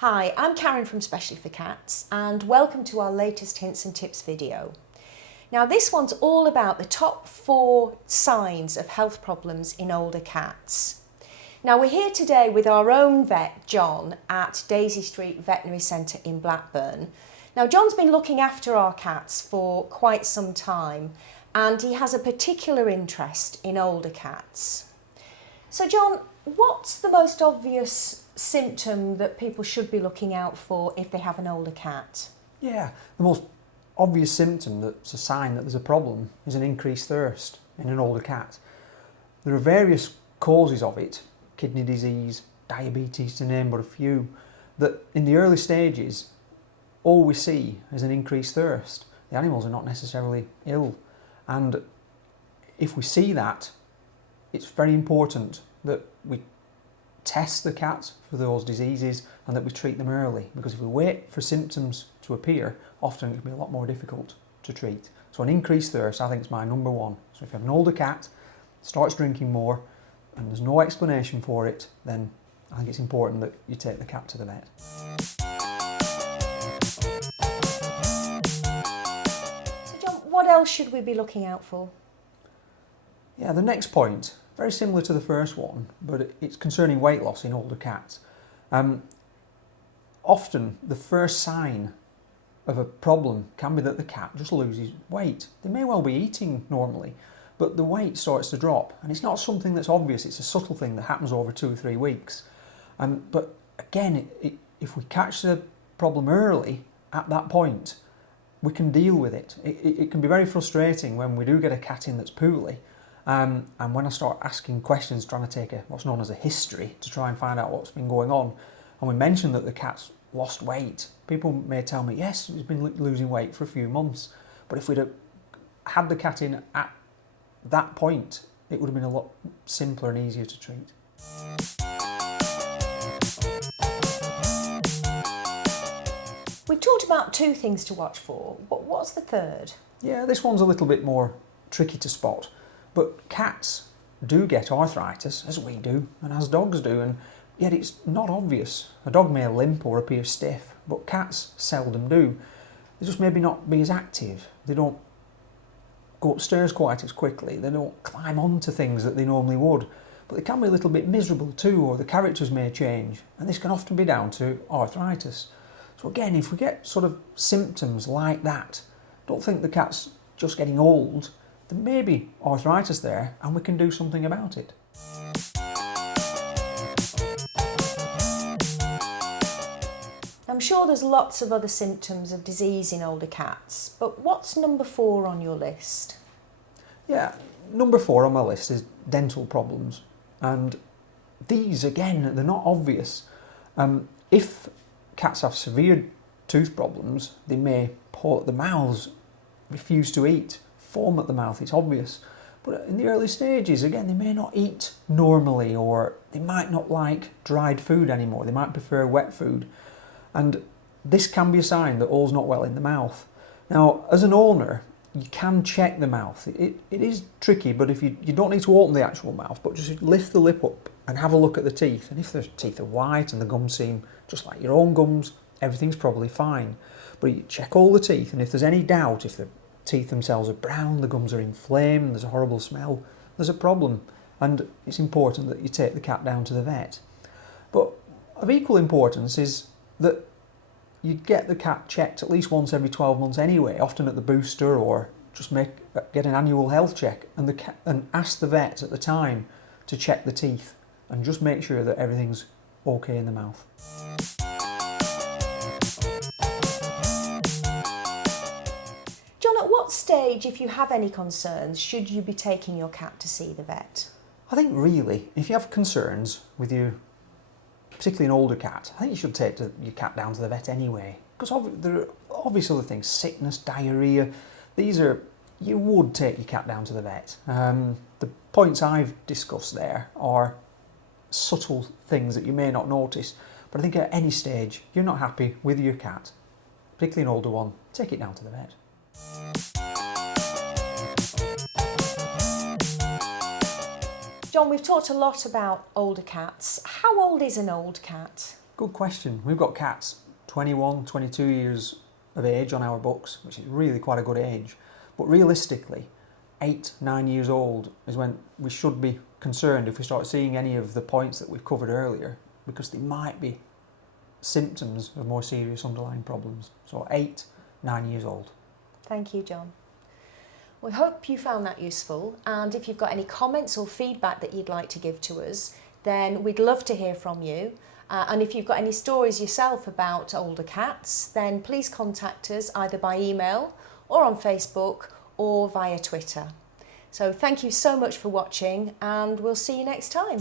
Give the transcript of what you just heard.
Hi, I'm Karen from Specially4Cats and welcome to our latest hints and tips video. Now this one's all about the top 4 signs of health problems in older cats. Now we're here today with our own vet, John, at Daisy Street Veterinary Centre in Blackburn. Now John's been looking after our cats for quite some time and he has a particular interest in older cats. So John, what's the most obvious symptom that people should be looking out for if they have an older cat? Yeah, the most obvious symptom that's a sign that there's a problem is an increased thirst in an older cat. There are various causes of it, kidney disease, diabetes to name but a few, that in the early stages all we see is an increased thirst. The animals are not necessarily ill, and if we see that, it's very important that we test the cats for those diseases and that we treat them early, because if we wait for symptoms to appear, often it can be a lot more difficult to treat. So an increased thirst, I think, is my number one. So if you have an older cat, starts drinking more and there's no explanation for it, then I think it's important that you take the cat to the vet. So John, what else should we be looking out for? Yeah, the next point, very similar to the first one, but it's concerning weight loss in older cats. Often the first sign of a problem can be that the cat just loses weight. They may well be eating normally, but the weight starts to drop, and it's not something that's obvious, it's a subtle thing that happens over 2 or 3 weeks. But again, if we catch the problem early at that point, we can deal with it. It can be very frustrating when we do get a cat in that's poorly, and when I start asking questions, trying to take what's known as a history to try and find out what's been going on, and we mention that the cat's lost weight, people may tell me, yes, he's been losing weight for a few months, but if we'd have had the cat in at that point, it would have been a lot simpler and easier to treat. We've talked about 2 things to watch for, but what's the third? Yeah, this one's a little bit more tricky to spot, but cats do get arthritis, as we do, and as dogs do, and yet it's not obvious. A dog may limp or appear stiff, but cats seldom do. They just maybe not be as active. They don't go upstairs quite as quickly. They don't climb onto things that they normally would. But they can be a little bit miserable too, or the characters may change, and this can often be down to arthritis. So again, if we get sort of symptoms like that, don't think the cat's just getting old. There may be arthritis there, and we can do something about it. I'm sure there's lots of other symptoms of disease in older cats, but what's number 4 on your list? Yeah, number 4 on my list is dental problems, and these, again, they're not obvious. If cats have severe tooth problems, they may pull at the mouths, refuse to eat, foam at the mouth, it's obvious. But in the early stages, again, they may not eat normally, or they might not like dried food anymore, they might prefer wet food. And this can be a sign that all's not well in the mouth. Now, as an owner, you can check the mouth. It is tricky, but if you don't need to open the actual mouth, but just lift the lip up and have a look at the teeth. And if the teeth are white and the gums seem just like your own gums, everything's probably fine. But you check all the teeth, and if there's any doubt, if the teeth themselves are brown, the gums are inflamed, there's a horrible smell, there's a problem. And it's important that you take the cat down to the vet. But of equal importance is that you get the cat checked at least once every 12 months anyway, often at the booster, or just get an annual health check, and ask the vet at the time to check the teeth and just make sure that everything's okay in the mouth. John, at what stage, if you have any concerns, should you be taking your cat to see the vet? I think really, if you have concerns with you, particularly an older cat, I think you should take your cat down to the vet anyway, because there are obvious other things, sickness, diarrhoea, you would take your cat down to the vet. The points I've discussed there are subtle things that you may not notice, but I think at any stage you're not happy with your cat, particularly an older one, take it down to the vet. John, we've talked a lot about older cats. How old is an old cat? Good question. We've got cats 21, 22 years of age on our books, which is really quite a good age. But realistically, 8, 9 years old is when we should be concerned if we start seeing any of the points that we've covered earlier, because they might be symptoms of more serious underlying problems. So 8, 9 years old. Thank you, John. We hope you found that useful, and if you've got any comments or feedback that you'd like to give to us, then we'd love to hear from you. And if you've got any stories yourself about older cats, then please contact us either by email or on Facebook or via Twitter. So thank you so much for watching, and we'll see you next time.